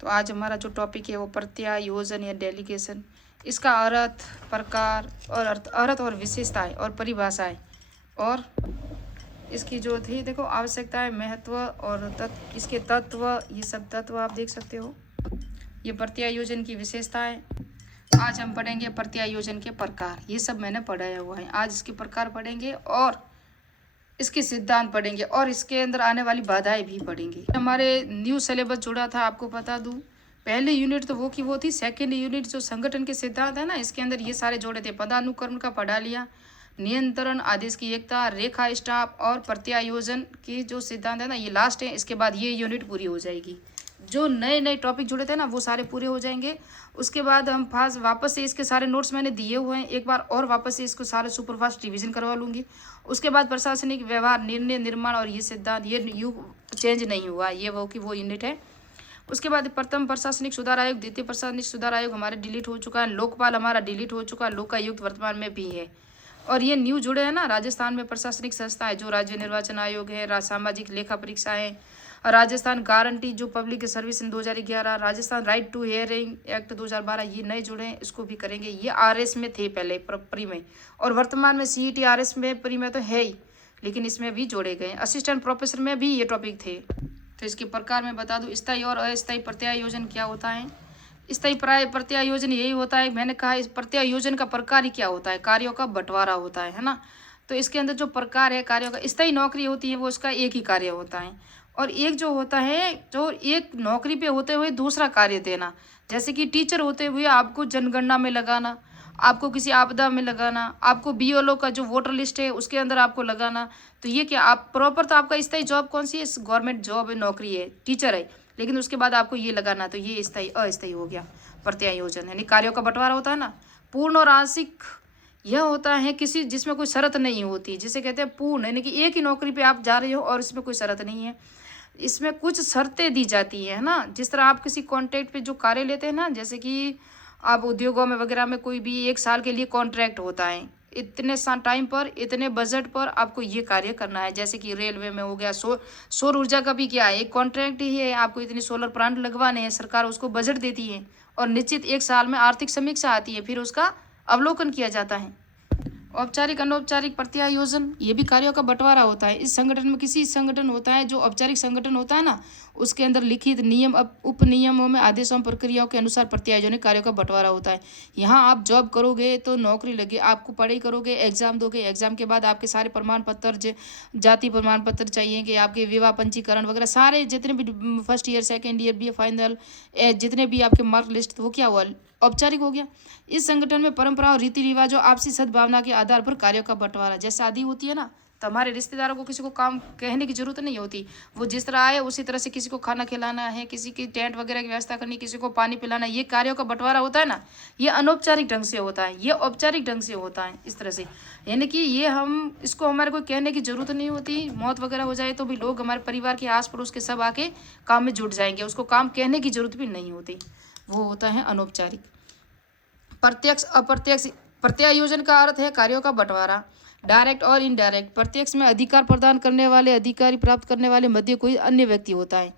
तो आज हमारा जो टॉपिक है वो प्रत्यायोजन या डेलीगेशन, इसका अर्थ, प्रकार और अर्थ और विशेषताएं और परिभाषाएं, और इसकी जो थी देखो आवश्यकताएं, महत्व और तत्व, इसके तत्व, ये सब तत्व आप देख सकते हो। ये प्रत्यायोजन की विशेषताएं। आज हम पढ़ेंगे प्रत्यायोजन के प्रकार, ये सब मैंने पढ़ाया हुआ है। आज इसके प्रकार पढ़ेंगे और इसके सिद्धांत पढ़ेंगे और इसके अंदर आने वाली बाधाएं भी पढ़ेंगे। हमारे न्यू सिलेबस जुड़ा था, आपको बता दूं। पहली यूनिट तो वो की वो थी, सेकेंड यूनिट जो संगठन के सिद्धांत है ना, इसके अंदर ये सारे जोड़े थे। पदानुक्रम का पढ़ा लिया, नियंत्रण, आदेश की एकता, रेखा स्टाफ और प्रत्यायोजन की जो सिद्धांत है ना, ये लास्ट है। इसके बाद ये यूनिट पूरी हो जाएगी। जो नए नए टॉपिक जुड़े थे ना वो सारे पूरे हो जाएंगे। उसके बाद हम फास्ट वापस से इसके सारे नोट्स मैंने दिए हुए हैं, एक बार और वापस से इसको सारे सुपरफास्ट रिवीजन करवा लूँगी। उसके बाद प्रशासनिक व्यवहार, निर्णय, निर्माण और ये सिद्धांत, ये चेंज नहीं हुआ, ये वो यूनिट है। उसके बाद प्रथम प्रशासनिक सुधार आयोग, द्वितीय प्रशासनिक सुधार आयोग हमारा डिलीट हो चुका है। लोकपाल हमारा डिलीट हो चुका है, लोकायुक्त वर्तमान में भी है। और ये न्यू जुड़े हैं ना, राजस्थान में प्रशासनिक संस्थाएं जो राज्य निर्वाचन आयोग है, सामाजिक लेखा परीक्षाएं, राजस्थान गारंटी जो public service in 2011, Rajasthan right to hearing act 2012, ये नए जुड़े हैं, इसको भी करेंगे। ये आरएस में थे पहले प्री में, और वर्तमान में सीईटी आरएस में प्री में तो है ही, लेकिन इसमें भी जोड़े गए। असिस्टेंट प्रोफेसर में भी ये टॉपिक थे। तो इसके प्रकार में बता दूं, स्थायी और अस्थायी प्रत्यायोजन क्या होता है। स्थायी प्रत्यायोजन यही होता है, मैंने कहा इस प्रत्यायोजन का प्रकार ही क्या होता है, कार्यों का बंटवारा होता है ना। तो इसके अंदर जो प्रकार है कार्यों का, स्थायी नौकरी होती है वो उसका एक ही कार्य होता है, और एक जो होता है जो एक नौकरी पे होते हुए दूसरा कार्य देना। जैसे कि टीचर होते हुए आपको जनगणना में लगाना, आपको किसी आपदा में लगाना, आपको बीएलओ का जो वोटर लिस्ट है उसके अंदर आपको लगाना। तो ये क्या आप प्रॉपर, तो आपका स्थायी जॉब कौन सी है, गवर्नमेंट जॉब है, नौकरी है, टीचर है, लेकिन उसके बाद आपको ये लगाना, तो ये स्थायी अस्थायी हो गया प्रत्यायोजन। यानी कार्यों का बंटवारा होता है ना। पूर्ण और आंशिक यह होता है किसी जिसमें कोई शर्त नहीं होती, जिसे कहते हैं पूर्ण, यानी कि एक ही नौकरी पे आप जा रहे हो और इसमें कोई शर्त नहीं है। इसमें कुछ शर्तें दी जाती है ना, जिस तरह आप किसी कॉन्ट्रैक्ट पे जो कार्य लेते हैं ना, जैसे कि आप उद्योगों में वगैरह में कोई भी 1 साल के लिए कॉन्ट्रैक्ट होता है, इतने टाइम पर, इतने बजट पर आपको ये कार्य करना है। जैसे कि रेलवे में हो गया, सौर ऊर्जा का भी क्या है, एक कॉन्ट्रैक्ट ही है, आपको इतनी सोलर प्लांट लगवाने हैं, सरकार उसको बजट देती है और निश्चित 1 साल में आर्थिक समीक्षा आती है, फिर उसका अवलोकन किया जाता है। औपचारिक अनौपचारिक प्रत्यायोजन, ये भी कार्यों का बंटवारा होता है। इस संगठन में किसी संगठन होता है जो औपचारिक संगठन होता है ना, उसके अंदर लिखित नियम, उपनियमों में, आदेशों, प्रक्रियाओं के अनुसार प्रत्यायोजन कार्यों का बंटवारा होता है। यहाँ आप जॉब करोगे तो नौकरी लगे, आपको पढ़ाई करोगे, एग्जाम दोगे, एग्जाम के बाद आपके सारे प्रमाण पत्र, जाति प्रमाण पत्र चाहिए, कि आपके विवाह पंजीकरण वगैरह सारे जितने भी first year, second year, BA final, जितने भी आपके मार्क लिस्ट, वो क्या हुआ, औपचारिक हो गया। इस संगठन में परंपरा और रीति रिवाज और आपसी सद्भावना के आधार पर कार्यों का बंटवारा। जैसे शादी होती है ना, तो हमारे रिश्तेदारों को किसी को काम कहने की जरूरत नहीं होती, वो जिस तरह आए उसी तरह से किसी को खाना खिलाना है, किसी की टेंट वगैरह की व्यवस्था करनी, किसी को पानी पिलाना, ये कार्यों का बंटवारा होता है ना। ये अनौपचारिक ढंग से होता है, ये औपचारिक ढंग से होता है, इस तरह से। यानी कि ये हम इसको हमारे को कहने की जरूरत नहीं होती। मौत वगैरह हो जाए तो भी लोग, हमारे परिवार के आस पड़ोस के सब आके काम में जुट जाएंगे, उसको काम कहने की जरूरत भी नहीं होती, वो होता है अनौपचारिक। प्रत्यक्ष अप्रत्यक्ष प्रत्यायोजन का अर्थ है कार्यों का बंटवारा। डायरेक्ट और इनडायरेक्ट, प्रत्यक्ष में अधिकार प्रदान करने वाले, अधिकारी प्राप्त करने वाले मध्य कोई अन्य व्यक्ति होता है,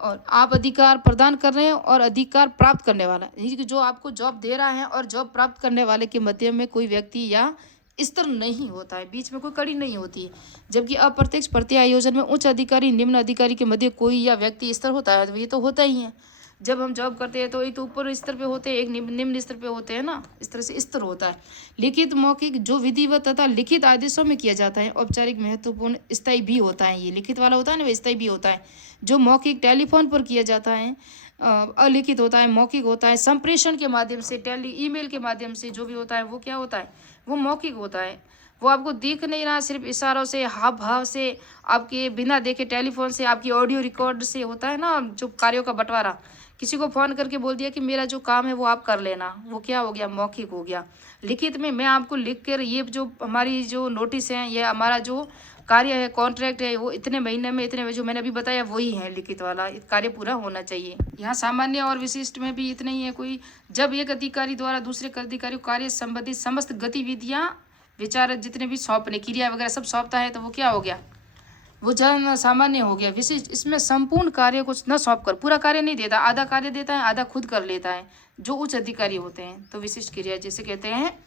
और आप अधिकार प्रदान कर रहे हैं और अधिकार प्राप्त करने वाला, जो आपको जॉब दे रहा है और जॉब प्राप्त करने वाले के मध्य में कोई व्यक्ति या स्तर नहीं होता है, बीच में कोई कड़ी नहीं होती है। जबकि अप्रत्यक्ष प्रत्यायोजन में उच्च अधिकारी निम्न अधिकारी के मध्य कोई या व्यक्ति स्तर होता है, तो ये तो होता ही है। जब हम जॉब करते हैं तो एक तो ऊपर स्तर पे होते हैं, एक निम्न स्तर पे होते हैं ना, इस तरह से स्तर होता है। लिखित, मौखिक जो विधिवत तथा लिखित आदेशों में किया जाता है। औपचारिक, महत्वपूर्ण, स्थायी भी होता है। ये लिखित वाला होता है ना, वो स्थायी भी होता है। जो मौखिक टेलीफोन पर किया जाता है, अलिखित होता है, मौखिक होता है, संप्रेषण के माध्यम से, ईमेल के माध्यम से जो भी होता है वो क्या होता है, वो मौखिक होता है। वो आपको दिख नहीं रहा, सिर्फ इशारों से, हाव भाव से, आपके बिना देखे टेलीफोन से, आपकी ऑडियो रिकॉर्ड से होता है ना जो कार्यों का बंटवारा। किसी को फ़ोन करके बोल दिया कि मेरा जो काम है वो आप कर लेना, वो क्या हो गया, मौखिक हो गया। लिखित में मैं आपको लिख कर, ये जो हमारी जो नोटिस है, ये हमारा जो कार्य है, कॉन्ट्रैक्ट है, वो इतने महीने में, इतने में, जो मैंने अभी बताया वही है लिखित वाला, कार्य पूरा होना चाहिए। यहाँ सामान्य और विशिष्ट में भी इतना ही है। कोई जब एक अधिकारी द्वारा दूसरे अधिकारी को कार्य संबंधित समस्त गतिविधियाँ, विचार जितने भी सौंपने, क्रिया वगैरह सब सौंपता है, तो वो क्या हो गया, वो जन सामान्य हो गया। विशिष्ट इसमें संपूर्ण कार्य को न सौंप कर, पूरा कार्य नहीं देता, आधा कार्य देता है, आधा खुद कर लेता है, जो उच्च अधिकारी होते हैं। तो विशिष्ट क्रिया जिसे कहते हैं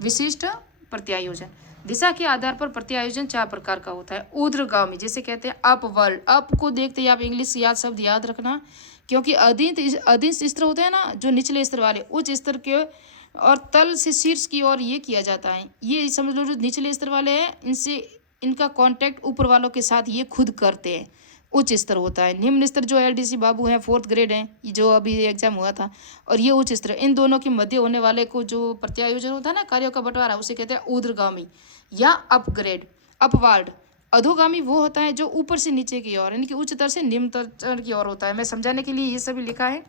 विशिष्ट प्रत्यायोजन। दिशा के आधार पर प्रत्यायोजन 4 प्रकार का होता है। ऊर्ध्वगामी जिसे कहते हैं अपवर्ड, अप को देखते ही आप इंग्लिश याद शब्द याद रखना, क्योंकि अधीन स्तर होते हैं ना, जो निचले स्तर वाले, उच्च स्तर के और तल से शीर्ष की ओर ये किया जाता है। ये समझ लो जो निचले स्तर वाले हैं, इनसे इनका कांटेक्ट ऊपर वालों के साथ ये खुद करते हैं, उच्च स्तर होता है। निम्न स्तर जो एलडीसी बाबू हैं 4th ग्रेड हैं, जो अभी एग्जाम हुआ था, और ये उच्च स्तर, इन दोनों के मध्य होने वाले को जो प्रत्यायोजन होता है ना, कार्यों का बंटवारा, उसे कहते हैं ऊर्ध्वगामी या अपग्रेड, अपवार्ड। अधोगामी वो होता है जो ऊपर से नीचे की ओर, यानी कि उच्चतर से निम्नतर की ओर होता है। मैं समझाने के लिए ये सभी लिखा है।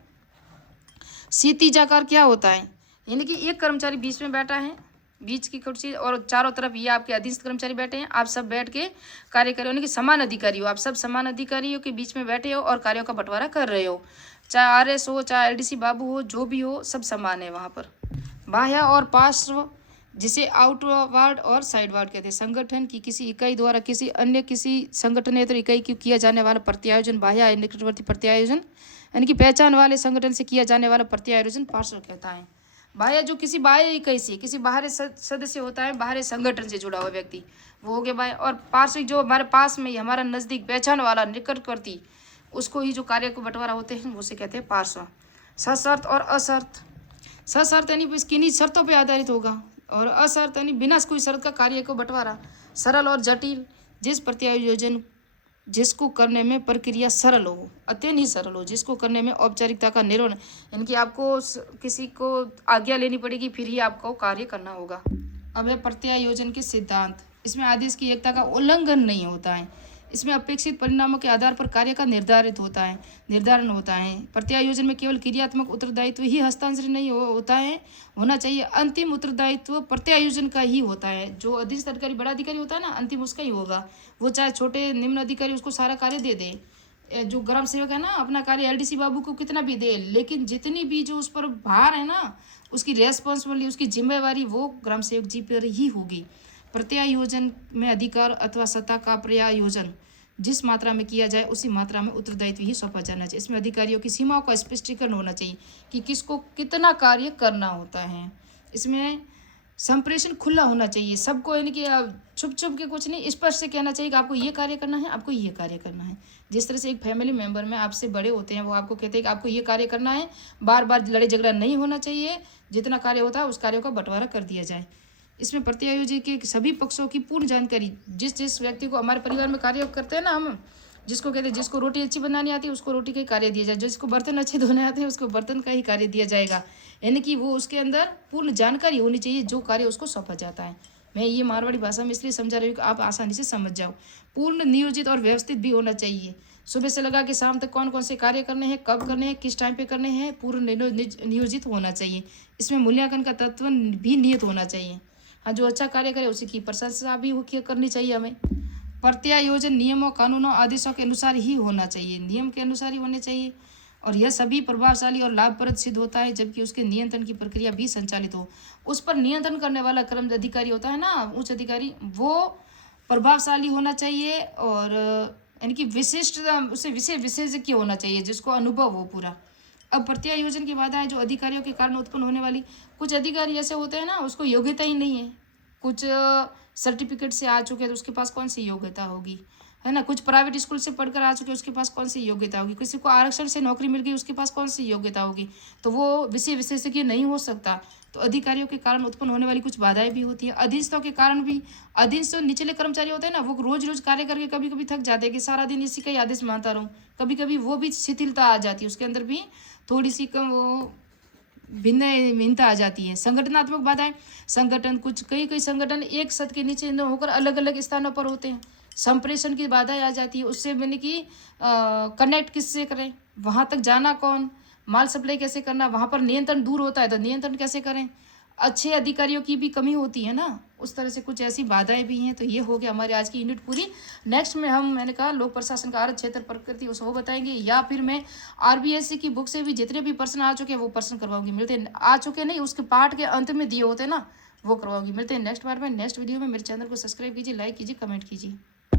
क्षितिजाकार क्या होता है, यानी कि एक कर्मचारी बीच में बैठा है, बीच की कुर्सी, और चारों तरफ ये आपके अधीनस्थ कर्मचारी बैठे हैं, आप सब बैठ के कार्य कर रहे हो, यानी कि समान अधिकारी हो, आप सब समान अधिकारियों के बीच में बैठे हो और कार्यों का बंटवारा कर रहे हो। चाहे आरएस हो, चाहे एलडीसी बाबू हो, जो भी हो, सब समान है वहाँ पर। बाह्य और पार्श्व जिसे आउटवार्ड और साइडवार्ड कहते हैं। संगठन की किसी इकाई द्वारा किसी संगठनेतर इकाई की किया जाने वाला प्रत्यायोजन बाह्य निकटवर्ती प्रत्यायोजन, यानी कि पहचान वाले संगठन से किया जाने वाला प्रत्यायोजन पार्श्व कहता है। बाह्य जो किसी बाह्य इकाई से, किसी बाहरी सदस्य होता है, बाहरी संगठन से जुड़ा हुआ व्यक्ति, वो हो गया बाह्य। और पार्श्विक जो हमारे पास में ही, हमारा नजदीक पहचान वाला निकटवर्ती, उसको ही जो कार्य को बंटवारा होते हैं, उसे कहते हैं पार्श्व। सशर्त और अशर्त। सशर्त यानी किन्हीं शर्तों पर आधारित होगा, और अशर्त यानी बिना कोई शर्त का कार्य को बंटवारा। सरल और जटिल, जिस प्रत्यायोजन जिसको करने में प्रक्रिया सरल हो, अत्यंत ही सरल हो, जिसको करने में औपचारिकता का निर्वहन, यानी कि आपको किसी को आज्ञा लेनी पड़ेगी, फिर ही आपको कार्य करना होगा। अब है प्रत्यायोजन के सिद्धांत। इसमें आदेश की एकता का उल्लंघन नहीं होता है। इसमें अपेक्षित परिणामों के आधार पर कार्य का निर्धारण होता है। प्रत्यायोजन में केवल क्रियात्मक उत्तरदायित्व ही हस्तांतरित नहीं होना चाहिए। अंतिम उत्तरदायित्व प्रत्यायोजन का ही होता है। जो अधीनस्थ अधिकारी, बड़ा अधिकारी होता है ना, अंतिम उसका ही होगा। वो चाहे छोटे निम्न अधिकारी उसको सारा कार्य दे दे, जो ग्राम सेवक है ना, अपना कार्य एलडीसी बाबू को कितना भी दे, लेकिन जितनी भी जो उस पर भार है ना, उसकी रेस्पॉन्सिबिलिटी, उसकी जिम्मेवारी वो ग्राम सेवक जी पर ही होगी। प्रत्यायोजन में अधिकार अथवा सत्ता का प्रत्यायोजन जिस मात्रा में किया जाए उसी मात्रा में उत्तरदायित्व ही सौंपा जाना चाहिए। इसमें अधिकारियों की सीमाओं का स्पष्टीकरण होना चाहिए कि किसको कितना कार्य करना होता है। इसमें संप्रेषण खुला होना चाहिए सबको, यानी कि छुप छुप के कुछ नहीं, स्पष्ट से कहना चाहिए कि आपको ये कार्य करना है, आपको ये कार्य करना है। जिस तरह से एक फैमिली मेंबर में आपसे बड़े होते हैं, वो आपको कहते हैं कि आपको ये कार्य करना है, बार बार लड़ाई झगड़ा नहीं होना चाहिए, जितना कार्य होता है उस कार्यों का बंटवारा कर दिया जाए। इसमें प्रत्यायोजन के सभी पक्षों की पूर्ण जानकारी, जिस व्यक्ति को हमारे परिवार में कार्य करते हैं ना हम, जिसको कहते हैं, जिसको रोटी अच्छी बनानी आती है उसको रोटी का ही कार्य दिया जाए, जिसको बर्तन अच्छे धोने आते हैं उसको बर्तन का ही कार्य दिया जाएगा। यानी कि वो उसके अंदर पूर्ण जानकारी होनी चाहिए जो कार्य उसको सौंपा जाता है। मैं ये मारवाड़ी भाषा में इसलिए समझा रही हूँ कि आप आसानी से समझ जाओ। पूर्ण नियोजित और व्यवस्थित भी होना चाहिए। सुबह से लगा के शाम तक कौन कौन से कार्य करने हैं, कब करने हैं, किस टाइम पे करने हैं, पूर्ण नियोजित होना चाहिए। इसमें मूल्यांकन का तत्व भी नियत होना चाहिए। हाँ, जो अच्छा कार्य करे उसी की प्रशंसा भी करनी चाहिए हमें। प्रत्यायोजन नियमों, कानूनों, आदेशों के अनुसार ही होना चाहिए, नियम के अनुसार ही होने चाहिए, और यह सभी प्रभावशाली और लाभप्रद सिद्ध होता है जबकि उसके नियंत्रण की प्रक्रिया भी संचालित हो। उस पर नियंत्रण करने वाला कर्म अधिकारी होता है ना, उच्च अधिकारी, वो प्रभावशाली होना चाहिए, और यानी कि विशिष्ट, उसे विशेषज्ञ होना चाहिए, जिसको अनुभव हो पूरा। अब प्रत्यायोजन की बाधाएं, जो अधिकारियों के कारण उत्पन्न होने वाली, कुछ अधिकारी ऐसे होते हैं ना, उसको योग्यता ही नहीं है, कुछ सर्टिफिकेट से आ चुके हैं तो उसके पास कौन सी योग्यता होगी, है ना। कुछ प्राइवेट स्कूल से पढ़कर आ चुके, उसके पास कौन सी योग्यता होगी। किसी को आरक्षण से नौकरी मिल गई, उसके पास कौन सी योग्यता होगी, तो वो विशेषज्ञ नहीं हो सकता। तो अधिकारियों के कारण उत्पन्न होने वाली कुछ बाधाएं भी होती है। अधीनस्थों के कारण भी, अधीनस्थ जो निचले कर्मचारी होते हैं ना, वो रोज रोज कार्य करके कभी कभी थक जाते हैं कि सारा दिन इसी का ही आदेश मानता रहूँ, कभी कभी वो भी शिथिलता आ जाती है, उसके अंदर भी थोड़ी सी कम वो भिन्नता आ जाती है। संगठनात्मक बाधाएं, संगठन कई संगठन एक छत के नीचे न होकर अलग अलग स्थानों पर होते हैं। संप्रेषण की बाधाएं आ जाती है, उससे मैंने कि कनेक्ट किससे करें, वहाँ तक जाना कौन, माल सप्लाई कैसे करना, वहाँ पर नियंत्रण दूर होता है तो नियंत्रण कैसे करें। अच्छे अधिकारियों की भी कमी होती है ना, उस तरह से कुछ ऐसी बाधाएं भी हैं। तो ये हो गया हमारी आज की यूनिट पूरी। नेक्स्ट में हम, मैंने कहा, लोक प्रशासन का अर्थ, क्षेत्र, प्रकृति, उस वो बताएंगे, या फिर मैं आरबीएससी की बुक से भी जितने भी प्रश्न आ चुके हैं वो प्रश्न करवाऊंगी। मिलते हैं, आ चुके नहीं, उसके पार्ट के अंत में दिए होते हैं ना, वो करवाऊंगी। मिलते हैं नेक्स्ट बार में, नेक्स्ट वीडियो में। मेरे चैनल को सब्सक्राइब कीजिए, लाइक कीजिए, कमेंट कीजिए।